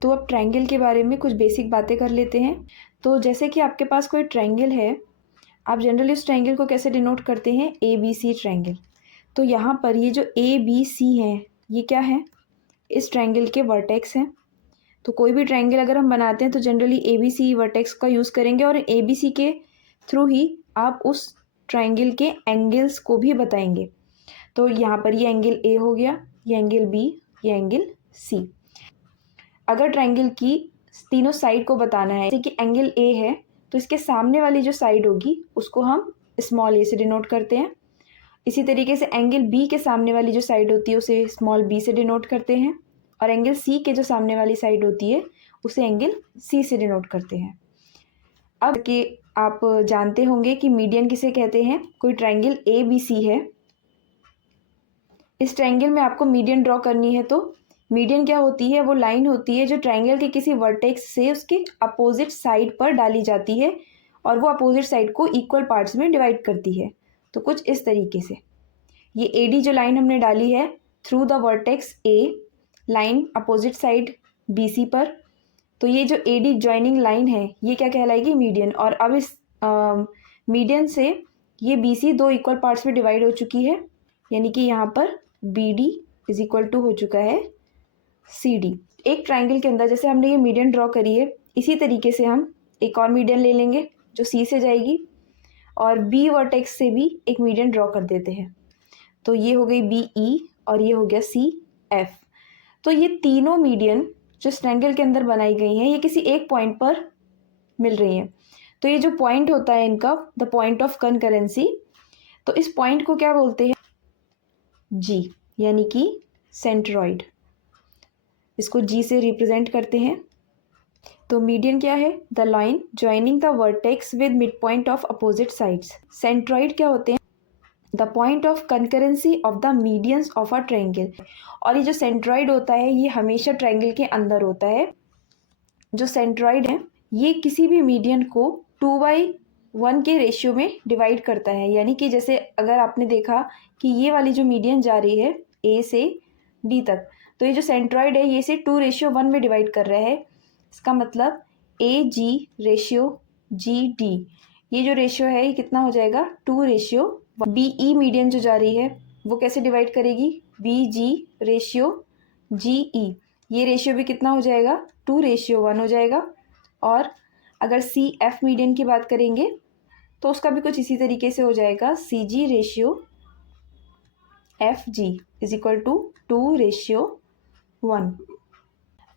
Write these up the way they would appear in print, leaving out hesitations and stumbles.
तो अब ट्रायंगल के बारे में कुछ बेसिक बातें कर लेते हैं। तो जैसे कि आपके पास कोई ट्रायंगल है, आप जनरली उस ट्रायंगल को कैसे डिनोट करते हैं, ए बी सी ट्रायंगल। तो यहाँ पर ये जो ए बी सी हैं, ये क्या है, इस ट्रायंगल के वर्टेक्स हैं। तो कोई भी ट्रायंगल अगर हम बनाते हैं तो generally A B C vertex का यूज़ करेंगे और ए बी सी के थ्रू ही आप उस ट्रायंगल के एंगल्स को भी बताएंगे। तो यहाँ पर ये एंगल ए हो गया, ये एंगल बी, ये एंगल सी। अगर ट्रायंगल की तीनों साइड को बताना है, जैसे कि एंगल ए है तो इसके सामने वाली जो साइड होगी उसको हम स्मॉल ए से डिनोट करते हैं। इसी तरीके से एंगल बी के सामने वाली जो साइड होती है उसे स्मॉल बी से डिनोट करते हैं, और एंगल सी के जो सामने वाली साइड होती है उसे एंगल सी से डिनोट करते हैं। अब कि आप जानते होंगे कि मीडियन किसे कहते हैं। कोई ट्रायंगल ए बी सी है, इस ट्रायंगल में आपको मीडियन ड्रॉ करनी है। तो मीडियन क्या होती है, वो लाइन होती है जो ट्रायंगल के किसी वर्टेक्स से उसके अपोजिट साइड पर डाली जाती है और वो अपोजिट साइड को इक्वल पार्ट्स में डिवाइड करती है। तो कुछ इस तरीके से ये एडी जो लाइन हमने डाली है through the vertex A, line opposite side B C पर, तो ये जो एडी ज्वाइनिंग लाइन है ये क्या कहलाएगी, मीडियन। और अब इस मीडियन से ये बी सी दो इक्वल पार्ट्स में डिवाइड हो चुकी है, यानी कि यहाँ पर B D is equal to हो चुका है सी डी। एक ट्राइंगल के अंदर जैसे हमने ये मीडियन ड्रॉ करी है, इसी तरीके से हम एक और मीडियन ले लेंगे जो सी से जाएगी और बी वर्टेक्स से भी एक मीडियन ड्रॉ कर देते हैं। तो ये हो गई बी ई और ये हो गया सी एफ। तो ये तीनों मीडियन जो इस ट्रायंगल के अंदर बनाई गई हैं ये किसी एक पॉइंट पर मिल रही हैं। तो ये जो पॉइंट होता है इनका, द पॉइंट ऑफ कनकरेंसी, तो इस पॉइंट को क्या बोलते हैं, जी, यानी कि सेंट्रॉइड। इसको जी से रिप्रेजेंट करते हैं। तो मीडियन क्या है, the line joining the vertex with mid point of opposite sides. Centroid क्या होते हैं, the point of concurrency of the medians of a triangle. और ये जो सेंट्रॉइड होता है ये हमेशा ट्रायंगल के अंदर होता है। जो सेंट्रॉइड है ये किसी भी मीडियन को 2/1 के रेशियो में डिवाइड करता है। यानी कि जैसे अगर आपने देखा कि ये वाली जो मीडियन जा रही है ए से डी तक, तो ये जो सेंट्रॉइड है ये इसे 2:1 में डिवाइड कर रहा है। इसका मतलब ए जी रेशियो जी डी, ये जो रेशियो है ये कितना हो जाएगा, 2:1। बी ई मीडियन जो जा रही है वो कैसे डिवाइड करेगी, बी जी रेशियो जी ई, ये रेशियो भी कितना हो जाएगा, 2:1 हो जाएगा। और अगर सी एफ मीडियन की बात करेंगे तो उसका भी कुछ इसी तरीके से हो जाएगा, C G ratio F G is equal to 2:1।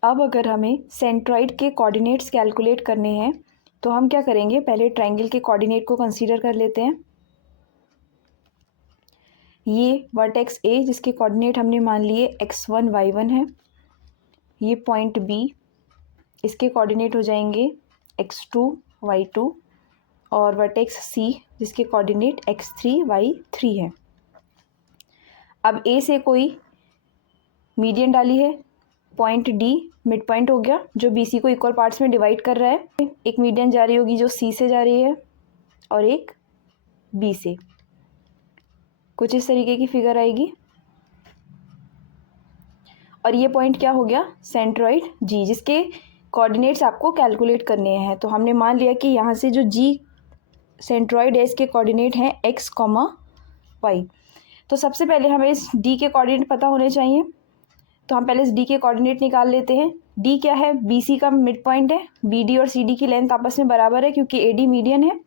अब अगर हमें सेंट्रॉइड के कोऑर्डिनेट्स कैलकुलेट करने हैं तो हम क्या करेंगे, पहले ट्रायंगल के कोऑर्डिनेट को कंसीडर कर लेते हैं। ये वर्टेक्स ए जिसके कोऑर्डिनेट हमने मान लिए x1 y1 है। ये पॉइंट बी, इसके कोऑर्डिनेट हो जाएंगे x2 y2, और वर्टेक्स सी जिसके कोऑर्डिनेट x3 y3 है। अब ए से कोई मीडियन डाली है, पॉइंट डी मिड पॉइंट हो गया जो बी सी को इक्वल पार्ट्स में डिवाइड कर रहा है। एक मीडियन जा रही होगी जो सी से जा रही है और एक बी से। कुछ इस तरीके की फिगर आएगी। और ये पॉइंट क्या हो गया, सेंट्रॉइड जी, जिसके कोऑर्डिनेट्स आपको कैलकुलेट करने हैं। तो हमने मान लिया कि यहाँ से जो जी सेंट्रॉइड है इसके कोऑर्डिनेट हैं x, y। तो सबसे पहले हमें इस डी के कोऑर्डिनेट पता होने चाहिए, तो हम पहले इस डी के कोऑर्डिनेट निकाल लेते हैं। डी क्या है, बी सी का मिड पॉइंट है, बी डी और सी डी की लेंथ आपस में बराबर है क्योंकि ए डी मीडियन है।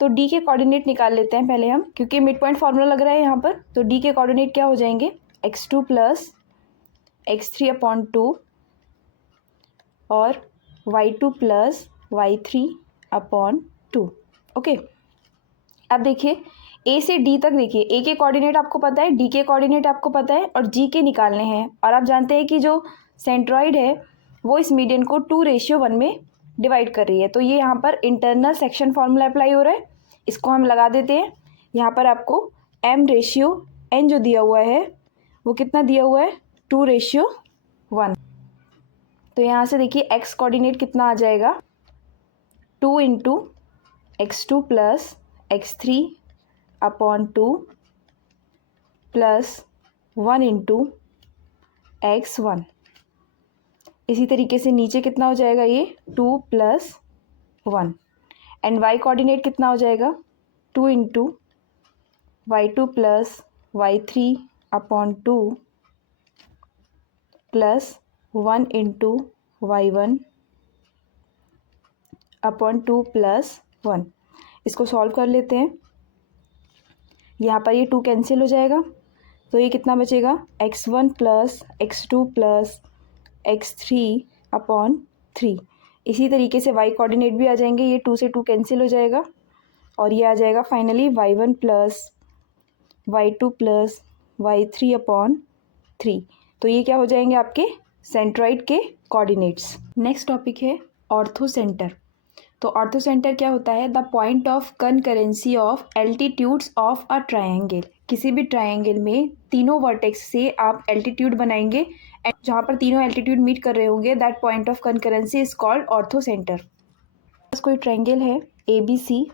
तो डी के कोऑर्डिनेट निकाल लेते हैं पहले हम, क्योंकि मिड पॉइंट फार्मूला लग रहा है यहाँ पर। तो डी के कोऑर्डिनेट क्या हो जाएंगे, x2 प्लस x3/2 और y2 प्लस y3/2। ओके, अब देखिए ए से डी तक, देखिए ए के कोऑर्डिनेट आपको पता है, डी के कोऑर्डिनेट आपको पता है और जी के निकालने हैं। और आप जानते हैं कि जो सेंट्रॉइड है वो इस मीडियन को 2:1 में डिवाइड कर रही है। तो ये यहाँ पर इंटरनल सेक्शन फार्मूला अप्लाई हो रहा है, इसको हम लगा देते हैं। यहाँ पर आपको m/n जो दिया हुआ है वो कितना दिया हुआ है, 2:1। तो यहाँ से देखिए x कोऑर्डिनेट कितना आ जाएगा, 2 × x2 plus x3/2 plus 1 × x1 इसी तरीके से नीचे कितना हो जाएगा ये 2 + 1 एंड y कोऑर्डिनेट कितना हो जाएगा 2 × y2 + y3/2 + 1 × y1/2 + 1। इसको सॉल्व कर लेते हैं। यहाँ पर ये 2 कैंसिल हो जाएगा तो ये कितना बचेगा x1 + x2 + x3/3। इसी तरीके से y कोऑर्डिनेट भी आ जाएंगे, ये 2 से 2 कैंसिल हो जाएगा और ये आ जाएगा फाइनली y1 + y2 + y3/3। तो ये क्या हो जाएंगे आपके सेंट्रॉइड के कोऑर्डिनेट्स। नेक्स्ट टॉपिक है ऑर्थोसेंटर। तो ऑर्थोसेंटर क्या होता है, the point of concurrency of altitudes of a triangle. किसी भी ट्रायंगल में तीनों वर्टेक्स से आप एल्टीट्यूड बनाएंगे एंड जहाँ पर तीनों एल्टीट्यूड मीट कर रहे होंगे that point of concurrency is called orthocentre. कोई ट्रायंगल है ABC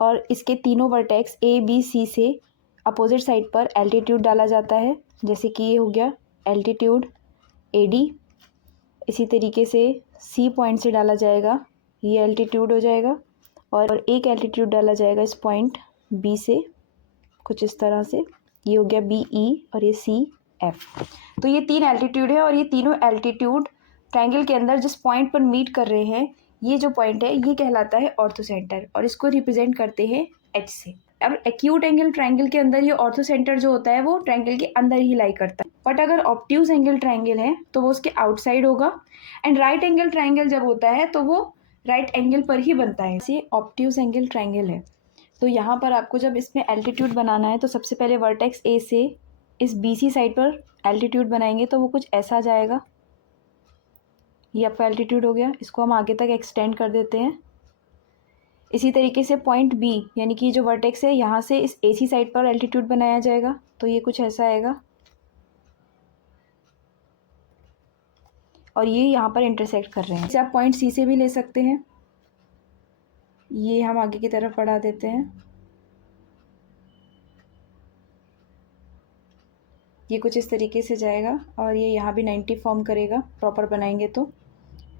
और इसके तीनों वर्टेक्स ABC से अपोजिट साइड पर एल्टीट्यूड डाला जाता है, जैसे कि ये हो गया एल्टीट्यूड AD। इसी तरीके से C पॉइंट से डाला जाएगा, ये एल्टीट्यूड हो जाएगा और एक एल्टीट्यूड डाला जाएगा इस पॉइंट B से, कुछ इस तरह से, ये हो गया BE और ये CF। तो ये 3 एल्टीट्यूड है और ये तीनों एल्टीट्यूड ट्रायंगल के अंदर जिस पॉइंट पर मीट कर रहे हैं, ये जो पॉइंट है ये कहलाता है ऑर्थोसेंटर और इसको रिप्रेजेंट करते हैं H से। अब एक्यूट एंगल ट्रायंगल के अंदर ये ऑर्थोसेंटर जो होता है वो ट्रायंगल के अंदर ही लाई करता है, बट अगर ऑब्ट्यूज एंगल ट्रायंगल है तो वो उसके आउटसाइड होगा एंड राइट एंगल ट्रायंगल जब होता है तो वो राइट एंगल पर ही बनता है। ये ऑब्ट्यूज एंगल ट्रायंगल है। तो यहाँ पर आपको जब इसमें एल्टीट्यूड बनाना है तो सबसे पहले वर्टेक्स A से इस BC साइड पर एल्टीट्यूड बनाएंगे तो वो कुछ ऐसा जाएगा। ये आपका एल्टीट्यूड हो गया, इसको हम आगे तक एक्सटेंड कर देते हैं। इसी तरीके से पॉइंट B यानी कि जो वर्टेक्स है यहाँ से इस AC साइड पर एल्टीट्यूड बनाया जाएगा तो ये कुछ ऐसा आएगा और ये यहाँ पर इंटरसेक्ट कर रहे हैं। इसे आप पॉइंट C से भी ले सकते हैं, ये हम आगे की तरफ बढ़ा देते हैं। ये कुछ इस तरीके से जाएगा और ये यहाँ भी 90 फॉर्म करेगा प्रॉपर बनाएंगे तो,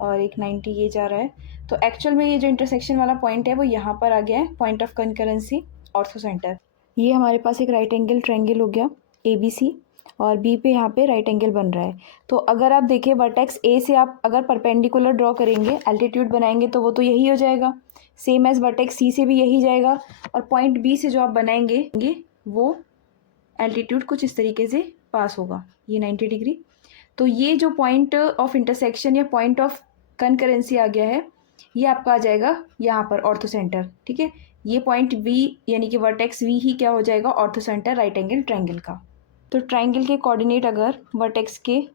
और एक 90 ये जा रहा है। तो एक्चुअल में ये जो इंटरसेक्शन वाला पॉइंट है वो यहाँ पर आ गया है, पॉइंट ऑफ कनकरेंसी ऑर्थोसेंटर। ये हमारे पास एक राइट एंगल ट्रायंगल हो गया ABC और B पे यहाँ पे राइट एंगल बन रहा है। तो अगर आप देखें वर्टेक्स A से आप अगर परपेंडिकुलर ड्रॉ करेंगे, एल्टीट्यूड बनाएंगे तो वो तो यही हो जाएगा, सेम एज वर्टेक्स C से भी यही जाएगा और पॉइंट B से जो आप बनाएंगे वो एल्टीट्यूड कुछ इस तरीके से पास होगा, ये 90 डिग्री। तो ये जो पॉइंट ऑफ इंटरसेक्शन या पॉइंट ऑफ कनकरेंसी आ गया है ये आपका आ जाएगा यहाँ पर ऑर्थोसेंटर। ठीक है, ये पॉइंट V यानी कि वर्टेक्स V ही क्या हो जाएगा ऑर्थोसेंटर राइट एंगल ट्रायंगल का। तो ट्रायंगल के कोऑर्डिनेट अगर वर्टेक्स के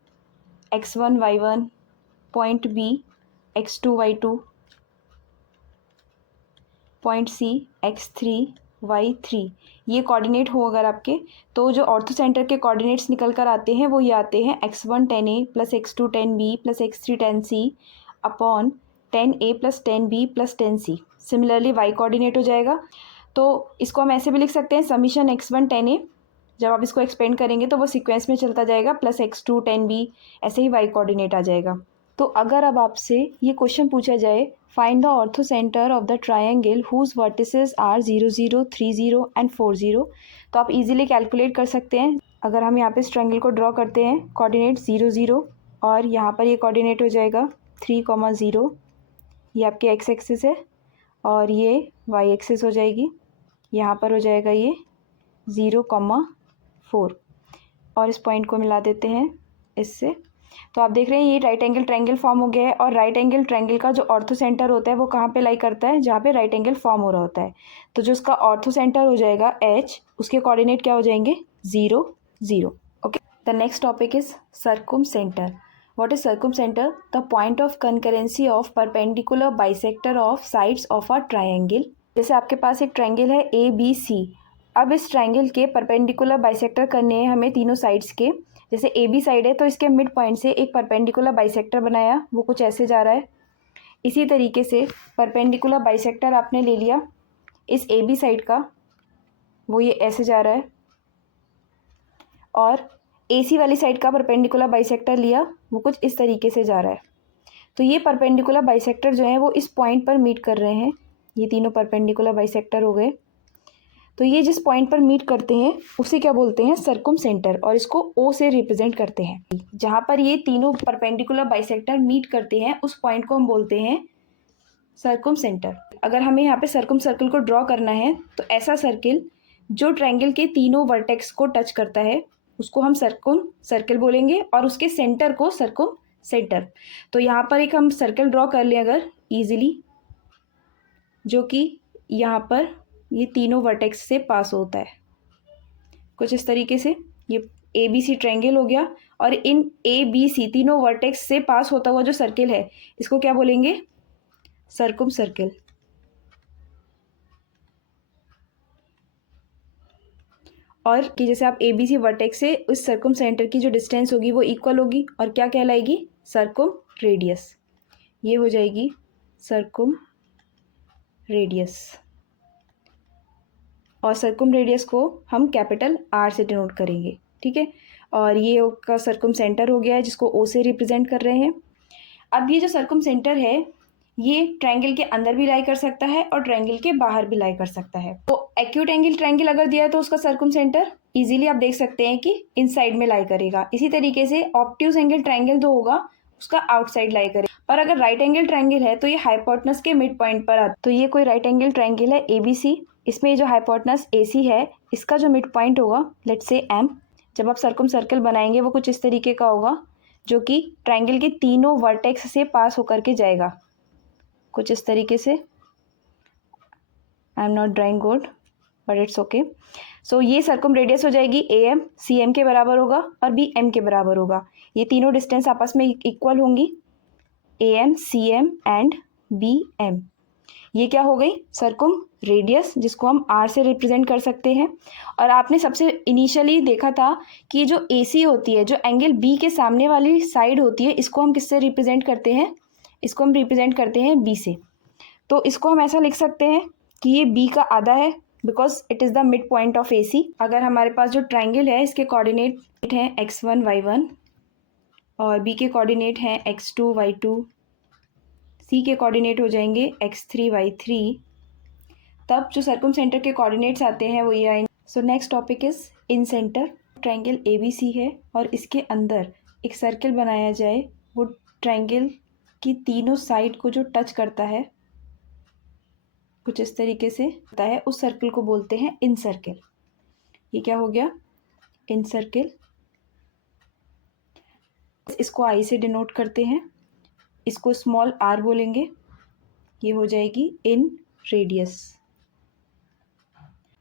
x1 y1, point B x2 y2, point C x3 y3 ये कोऑर्डिनेट हो अगर आपके, तो जो ऑर्थोसेंटर के कोऑर्डिनेट्स निकल कर आते हैं वो ये आते हैं x1 10a + x2 10b + x3 10c upon 10a + 10b + 10c। Similarly y coordinate हो जाएगा, तो इसको हम ऐसे भी लिख सकते हैं समीशन x1 10a, जब आप इसको एक्सपेंड करेंगे तो वो सीक्वेंस में चलता जाएगा, प्लस x2 10b, ऐसे ही y कोऑर्डिनेट आ जाएगा। तो अगर अब आपसे ये क्वेश्चन पूछा जाए find the orthocentre of the triangle whose vertices are 0 0 3 0 and 4 0, तो आप इजीली कैलकुलेट कर सकते हैं। अगर हम यहाँ पे इस ट्रायंगल को ड्रॉ करते हैं, कोऑर्डिनेट 0 0 और यहाँ पर ये कोऑर्डिनेट हो जाएगा 3, 0, ये आपके x एक्सिस है और ये y एक्सिस हो जाएगी, यहाँ पर हो जाएगा ये 0, 4 और इस पॉइंट को मिला देते हैं इससे। तो आप देख रहे हैं ये राइट एंगल ट्रायंगल फॉर्म हो गया है और राइट एंगल ट्रायंगल का जो ऑर्थो सेंटर होता है वो कहाँ पे लाई करता है, जहाँ पे राइट एंगल फॉर्म हो रहा होता है। तो जो उसका ऑर्थो सेंटर हो जाएगा H, उसके कोऑर्डिनेट क्या हो जाएंगे 0 0। Okay, the next topic is circumcentre. What is circumcentre? The point of concurrency of perpendicular bisector of sides of a triangle. जैसे आपके पास एक ट्रायंगल है ABC, अब इस ट्रायंगल के परपेंडिकुलर बाइसेक्टर करने हैं हमें तीनों साइड्स के। जैसे AB साइड है तो इसके मिड पॉइंट से एक परपेंडिकुलर बाइसेक्टर बनाया, वो कुछ ऐसे जा रहा है। इसी तरीके से परपेंडिकुलर बाइसेक्टर आपने ले लिया इस AB साइड का, वो ये ऐसे जा रहा है, और AC वाली साइड का परपेंडिकुलर बाइसेक्टर लिया, वो कुछ इस तरीके से जा रहा है। तो ये परपेंडिकुलर बाइसेक्टर जो है वो इस पॉइंट पर मीट कर रहे हैं, ये तीनों परपेंडिकुलर बाइसेक्टर हो गए। तो ये जिस पॉइंट पर मीट करते हैं उसे क्या बोलते हैं, सर्कुम सेंटर, और इसको ओ से रिप्रेजेंट करते हैं। जहाँ पर ये तीनों परपेंडिकुलर बाइसेक्टर मीट करते हैं उस पॉइंट को हम बोलते हैं सर्कुम सेंटर। अगर हमें यहाँ पे सर्कुम सर्कल को ड्रॉ करना है तो ऐसा सर्किल जो ट्रायंगल के तीनों वर्टेक्स को टच करता है उसको हम सर्कुम सर्कल बोलेंगे, और उसके सेंटर को सर्कुम सेंटर। तो यहाँ पर एक हम सर्कल ड्रॉ कर लें अगर इजीली, जो कि यहाँ पर ये तीनों वर्टेक्स से पास होता है कुछ इस तरीके से। ये ए बी सी ट्रायंगल हो गया, और इन ए बी सी तीनों वर्टेक्स से पास होता हुआ जो सर्किल है इसको क्या बोलेंगे, सर्कुम सर्कल। और कि जैसे आप ए बी सी वर्टेक्स से उस सर्कुम सेंटर की जो डिस्टेंस होगी वो इक्वल होगी, और क्या कहलाएगी, सर्कुम रेडियस। ये हो जाएगी सर्कुम रेडियस, और सर्कुम रेडियस को हम कैपिटल आर से डिनोट करेंगे, ठीक है। और ये का सर्कुम सेंटर हो गया है जिसको ओ से रिप्रेजेंट कर रहे हैं। अब ये जो सर्कुम सेंटर है ये ट्रायंगल के अंदर भी लाई कर सकता है और ट्रायंगल के बाहर भी लाई कर सकता है। तो एक्यूट एंगल ट्रायंगल अगर दिया है तो उसका सर्कुम सेंटर इजीली आप देख सकते हैं कि इनसाइड में लाई करेगा। इसी तरीके से ऑब्ट्यूज एंगल ट्रायंगल जो होगा उसका आउटसाइड लाई करेगा। और अगर राइट एंगल ट्रायंगल है तो ये हाइपोटेनस के मिड पॉइंट पर आता है। तो ये कोई राइट एंगल ट्रायंगल है ABC, इसमें जो हाइपोटेनस AC है इसका जो मिड पॉइंट होगा लेट्स से M, जब आप सर्कुम सर्कल बनाएंगे वो कुछ इस तरीके का होगा जो कि ट्रायंगल के तीनों वर्टेक्स से पास होकर के जाएगा कुछ इस तरीके से। I am not drawing good but it's okay. So ये सर्कुम रेडियस हो जाएगी AM, CM के बराबर होगा और BM के बराबर होगा। ये तीनों डिस्टेंस आपस में इक्वल होंगी, AM, CM एंड BM। ये क्या हो गई, सर्कुम रेडियस, जिसको हम R से रिप्रेजेंट कर सकते हैं। और आपने सबसे इनिशियली देखा था कि ये जो AC होती है, जो एंगल B के सामने वाली साइड होती है, इसको हम किससे रिप्रेजेंट करते हैं, इसको हम रिप्रेजेंट करते हैं B से। तो इसको हम ऐसा लिख सकते हैं कि ये B का आधा है because it is the mid point of AC। अगर हमारे पास जो ट्रायंगल है इसके कोऑर्डिनेट हैं x1 y1 और B के कोऑर्डिनेट हैं x2 y2, C के कोऑर्डिनेट हो जाएंगे x3 y3, तब जो सर्कुम सेंटर के कोऑर्डिनेट्स आते हैं वो ये आएंगे। So next topic is in centre. Triangle ABC है और इसके अंदर एक सर्किल बनाया जाए, वो ट्रायंगल की तीनों साइड को जो टच करता है कुछ इस तरीके से होता है, उस सर्किल को बोलते हैं इन सर्किल। ये क्या हो गया, इन सर्किल। इसको I से डिनोट करते हैं, इसको स्मॉल r बोलेंगे। ये हो जाएगी इन रेडियस।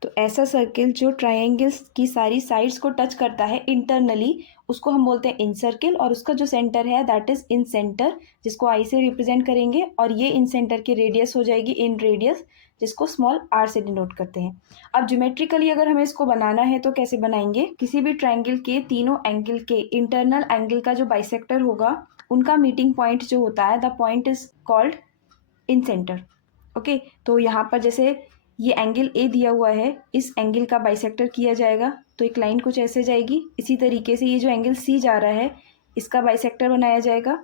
तो ऐसा सर्किल जो ट्रायंगल्स की सारी साइड्स को टच करता है इंटरनली उसको हम बोलते हैं इन सर्किल, और उसका जो सेंटर है दैट इज इन सेंटर, जिसको I से रिप्रेजेंट करेंगे। और ये इन सेंटर की रेडियस हो जाएगी इन रेडियस, जिसको स्मॉल r से डिनोट करते हैं। अब ज्योमेट्रिकली अगर हमें इसको बनाना है तो कैसे बनाएंगे, किसी भी ट्रायंगल के तीनों एंगल के इंटरनल एंगल का जो बाइसेक्टर होगा उनका मीटिंग पॉइंट जो होता है the point is called in centre. Okay, तो यहाँ पर जैसे ये एंगल A दिया हुआ है, इस एंगल का बाइसेक्टर किया जाएगा तो एक लाइन कुछ ऐसे जाएगी। इसी तरीके से ये जो एंगल C जा रहा है इसका बाइसेक्टर बनाया जाएगा,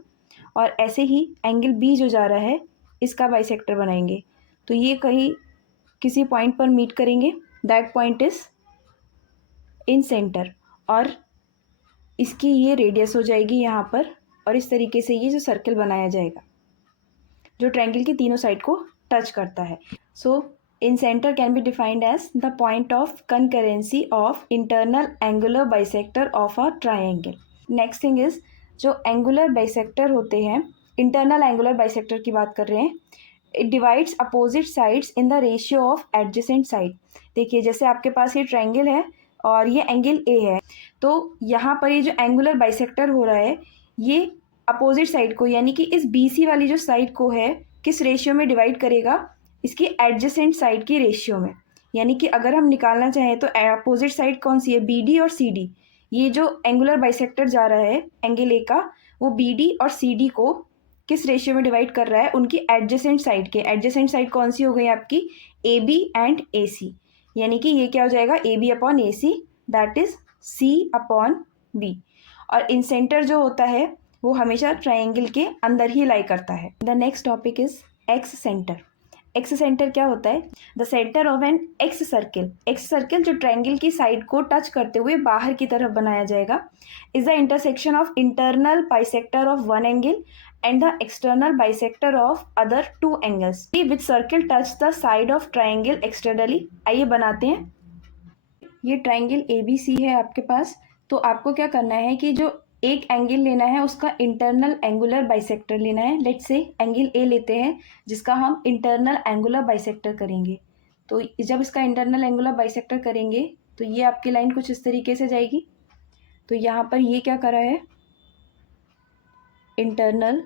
और ऐसे ही एंगल B जो जा रहा है इसका बाइसेक्टर बनाएंगे। तो ये कहीं किसी पॉइंट पर मीट करेंगे, that point is in centre, और इसकी ये रेडियस हो जाएगी यहाँ पर। और इस तरीके से ये जो सर्किल बनाया जाएगा जो ट्रायंगल की तीनों साइड को टच करता है। So incentre can be defined as the point of concurrency of internal angular bisector of a triangle. Next thing is जो एंगुलर बाइसेक्टर होते हैं, इंटरनल एंगुलर बाइसेक्टर की बात कर रहे हैं, it divides opposite sides in the ratio of adjacent side. देखिए जैसे आपके पास ये ट्रायंगल है और ये एंगल A है, तो यहाँ पर ये जो एंगुलर बाइसेक्टर हो रहा है ये अपोजिट साइड को, यानी कि इस BC वाली जो साइड को है, किस रेशियो में डिवाइड करेगा, इसकी एडजेसेंट साइड की रेशियो में। यानी कि अगर हम निकालना चाहें तो अपोजिट साइड कौन सी है, BD और CD। ये जो एंगुलर बाइसेक्टर जा रहा है एंगल A का, वो BD और CD को किस रेशियो में डिवाइड कर रहा है, उनकी एडजेसेंट साइड के। एडजेसेंट साइड कौन सी हो गई आपकी, AB एंड AC। यानी कि ये क्या हो जाएगा, AB upon AC, that is C upon B। और इन सेंटर जो होता है वो हमेशा ट्रायंगल के अंदर ही लाई करता है। The next topic is excentre. Excentre क्या होता है? The centre of an excircle. Excircle जो ट्रायंगल की साइड को टच करते हुए बाहर की तरफ बनाया जाएगा, is the intersection of internal bisector of one angle and the external bisector of other two angles which circle touch the side of triangle externally. आइए बनाते हैं। ये ट्रायंगल ABC है आपके पास, तो आपको क्या करना है कि जो एक एंगल लेना है उसका इंटरनल एंगुलर बाइसेक्टर लेना है। लेट्स से एंगल A लेते हैं जिसका हम इंटरनल एंगुलर बाइसेक्टर करेंगे। तो जब इसका इंटरनल एंगुलर बाइसेक्टर करेंगे तो ये आपकी लाइन कुछ इस तरीके से जाएगी। तो यहाँ पर ये क्या करा है? Internal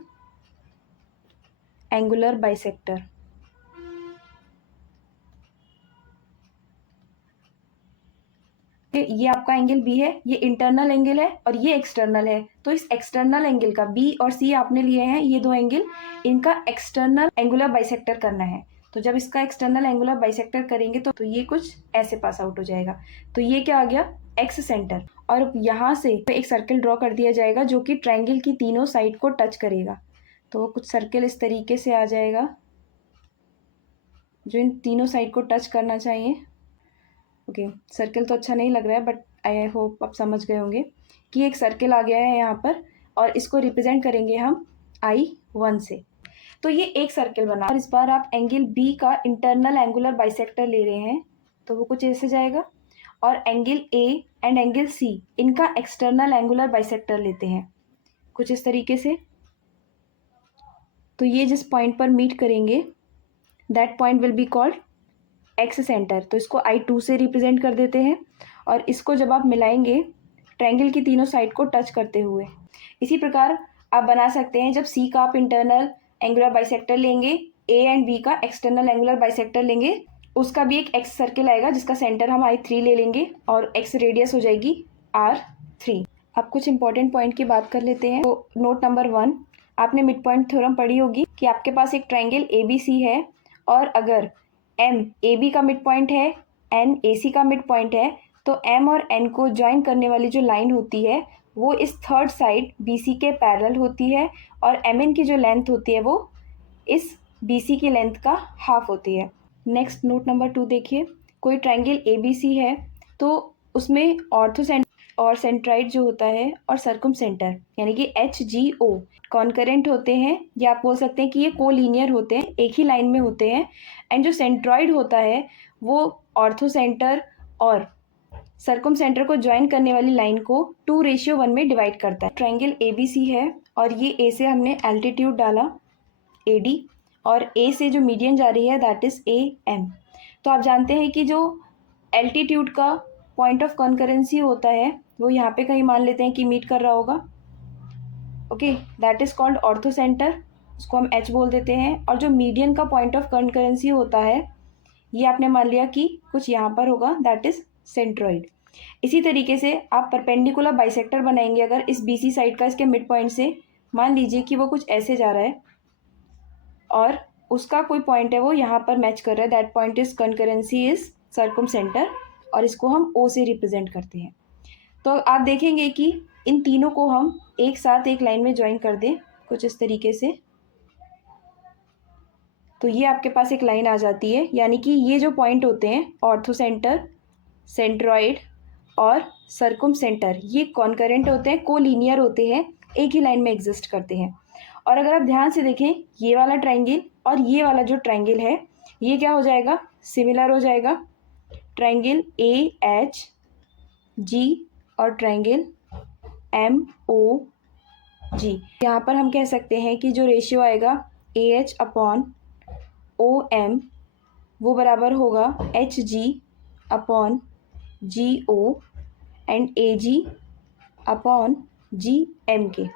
angular bisector. ये आपका एंगल B है, ये इंटरनल एंगल है और ये एक्सटर्नल है। तो इस एक्सटर्नल एंगल का B और C आपने लिए हैं, ये दो एंगल, इनका एक्सटर्नल एंगुलर बाइसेक्टर करना है। तो जब इसका एक्सटर्नल एंगुलर बाइसेक्टर करेंगे तो ये कुछ ऐसे पास आउट हो जाएगा। तो ये क्या आ गया? X centre. और यहाँ से एक सर्किल ड्रॉ कर दिया जाएगा जो कि ट्रायंगल की तीनों साइड को टच करेगा। तो कुछ सर्किल इस तरीके से आ जाएगा जो इन तीनों साइड को टच करना चाहिए। ओके, सर्किल तो अच्छा नहीं लग रहा है बट आई होप आप समझ गए होंगे कि एक सर्किल आ गया है यहाँ पर और इसको रिप्रेजेंट करेंगे हम I1 से। तो ये एक सर्किल बना और इस बार आप एंगल B का इंटरनल एंगुलर बाइसेक्टर ले रहे हैं तो वो कुछ ऐसे जाएगा। और angle A and angle C इनका एक्सटर्नल एंगुलर बाइसेक्टर लेते हैं कुछ इस तरीके से। तो ये जिस पॉइंट पर मीट करेंगे that point will be called x centre. तो इसको I2 से रिप्रेजेंट कर देते हैं और इसको जब आप मिलाएंगे ट्रायंगल की तीनों साइड को टच करते हुए, इसी प्रकार आप बना सकते हैं। जब C का आप इंटरनल एंगुलर बाइसेक्टर लेंगे, A एंड B का एक्सटर्नल एंगुलर बाइसेक्टर लेंगे, उसका भी एक एक्स सर्किल आएगा जिसका सेंटर हम I3 ले लेंगे और एक्स रेडियस हो जाएगी R3। अब कुछ इंपॉर्टेंट पॉइंट की बात कर लेते हैं। तो नोट नंबर 1, आपने मिड पॉइंट थ्योरम पढ़ी होगी कि आपके पास एक ट्रायंगल ABC है और अगर M AB का मिड पॉइंट है, N AC का मिड पॉइंट है, तो M और N को ज्वाइन करने वाली जो लाइन होती है वो इस थर्ड साइड BC के पैरेलल होती है और MN की जो लेंथ होती है वो इस BC की लेंथ का हाफ होती है। नेक्स्ट नोट नंबर 2 देखिए, कोई ट्रायंगल ABC है तो उसमें ऑर्थो और सेंट्राइड जो होता है और सर्कम सेंटर यानी कि HGO कॉन्करेंट होते हैं, या आप बोल सकते हैं कि ये कोलिनियर होते हैं, एक ही लाइन में होते हैं। एंड जो सेंट्रॉइड होता है वो ऑर्थो सेंटर और सर्कम सेंटर को ज्वाइन करने वाली लाइन को 2:1 में डिवाइड करता है। ट्रायंगल ABC है और ये A से हमने एल्टीट्यूड डाला AD और A से जो मीडियन जा रही है दैट इज AM। तो आप जानते हैं कि जो एल्टीट्यूड का पॉइंट ऑफ कॉन्करेंसी होता है वो यहाँ पे कहीं मान लेते हैं कि मीट कर रहा होगा। Okay, that is called ortho centre, उसको हम H बोल देते हैं। और जो मीडियन का पॉइंट ऑफ कॉन्करेंसी होता है ये आपने मान लिया कि कुछ यहाँ पर होगा, दैट इज सेंट्रॉइड। इसी तरीके से आप परपेंडिकुलर बाइसेक्टर बनाएंगे अगर इस BC साइड का इसके मिड पॉइंट से, मान लीजिए कि वो कुछ ऐसे जा रहा है और उसका कोई पॉइंट है वो यहाँ पर मैच कर रहा है, that point is concurrency is circum centre और इसको हम O से रिप्रेजेंट करते हैं। तो आप देखेंगे कि इन तीनों को हम एक साथ एक लाइन में ज्वाइन कर दें कुछ इस तरीके से, तो ये आपके पास एक लाइन आ जाती है। यानी कि ये जो पॉइंट होते हैं ऑर्थो सेंटर, सेंट्रॉइड और सर्कम सेंटर, ये कॉन्करेंट होते हैं, कोलिनियर होते हैं, एक ही लाइन में एग्जिस्ट करते हैं। और अगर आप ध्यान से देखें ये वाला ट्रायंगल और ये वाला जो ट्रायंगल है ये क्या हो जाएगा? सिमिलर हो जाएगा। ट्रायंगल AHG और ट्रायंगल MOG, यहाँ पर हम कह सकते हैं कि जो रेशियो आएगा AH/OM वो बराबर होगा HG/GO एंड AG/GM के।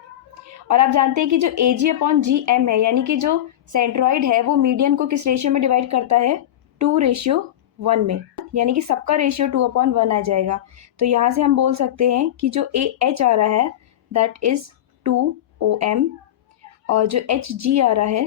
और आप जानते हैं कि जो AG/GM है यानी कि जो सेंट्रॉइड है वो मीडियन को किस रेशियो में डिवाइड करता है? 2:1 में, यानी कि सबका रेशियो 2/1 आ जाएगा। तो यहाँ से हम बोल सकते हैं कि जो AH आ रहा है दैट इज़ 2OM और जो HG आ रहा है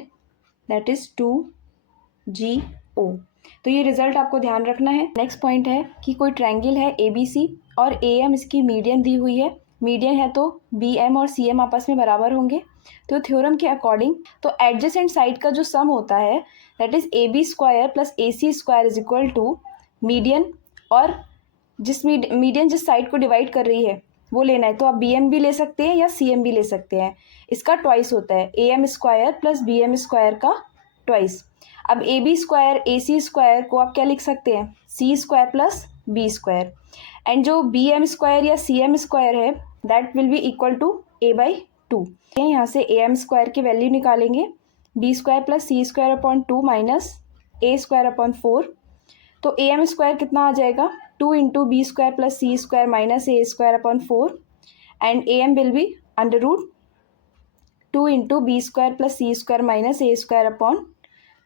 दैट इज़ 2GO। तो ये रिजल्ट आपको ध्यान रखना है। नेक्स्ट पॉइंट है कि कोई ट्रायंगल है ABC और AM इसकी मीडियन दी हुई है मीडियन है तो बी एम और सी एम आपस में बराबर होंगे। तो थ्योरम के अकॉर्डिंग तो एडजेसेंट साइड का जो सम होता है that is A B square plus A C square is equal to median, और जिस मीडियन जिस साइड को डिवाइड कर रही है वो लेना है। तो आप बी एम भी ले सकते हैं या सी एम भी ले सकते हैं, इसका ट्वाइस होता है A M square plus B M square का ट्वाइस। अब A B square A C square को आप क्या लिख सकते हैं, C square plus B square, and जो बी एम स्क्वायर या सी एम स्क्वायर है that will be equal to A by two. यहाँ से ए एम स्क्वायर की वैल्यू निकालेंगे, B square plus C square upon two minus A square upon four. तो ए M square कितना आ जाएगा, 2 into B square plus C square minus A square upon four, and A M will be under root 2 into B square plus C square minus A square upon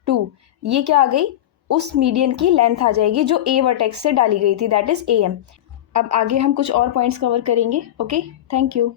two. ये क्या आ गई, उस median की length आ जाएगी जो ए vertex से डाली गई थी, दैट इज ए एम। अब आगे हम कुछ और पॉइंट्स कवर करेंगे। Okay, thank you.